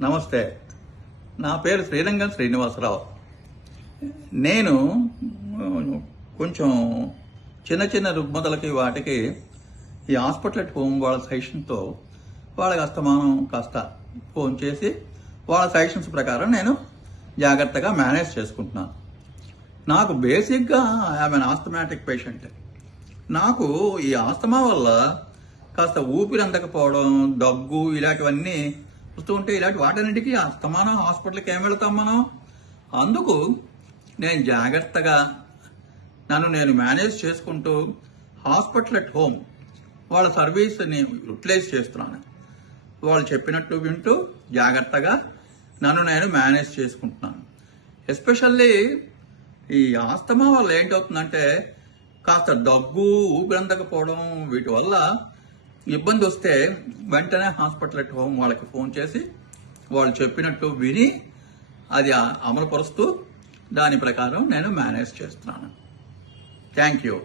నమస్తే. నా పేరు శ్రీరంగం శ్రీనివాసరావు. నేను కొంచెం చిన్న చిన్న రుగ్మతలకి వాటికి ఈ హాస్పిటల్ అట్ హోమ్ వాళ్ళ సజెషన్తో వాళ్ళకి అస్తమానం కాస్త ఫోన్ చేసి వాళ్ళ సజెషన్స్ ప్రకారం నేను జాగ్రత్తగా మేనేజ్ చేసుకుంటున్నాను. నాకు బేసిక్గా ఐఎమ్ ఆస్థమాటిక్ పేషెంట్. నాకు ఈ ఆస్తమా వల్ల కాస్త ఊపిరి అందకపోవడం, దగ్గు ఇలాంటివన్నీ వస్తూ ఉంటే ఇలాంటి వాటన్నిటికీ అస్తమానం హాస్పిటల్కి ఏం వెళ్తాం మనం. అందుకు నేను జాగ్రత్తగా నన్ను నేను మేనేజ్ చేసుకుంటూ హాస్పిటల్ అట్ హోమ్ వాళ్ళ సర్వీస్ని యూటిలైజ్ చేస్తున్నాను. వాళ్ళు చెప్పినట్టు వింటూ జాగ్రత్తగా నన్ను నేను మేనేజ్ చేసుకుంటున్నాను. ఎస్పెషల్లీ ఈ ఆస్తమా వల్ల ఏంటవుతుందంటే కాస్త దగ్గు, ఊపిరందకపోవడం వీటి వల్ల ఇబ్బంది వస్తే వెంటనే హాస్పిటల్ అట్ హోమ్ వాళ్ళకి ఫోన్ చేసి వాళ్ళు చెప్పినట్టు విని అది అమలుపరుస్తూ దాని ప్రకారం నేను మేనేజ్ చేస్తున్నాను. Thank you.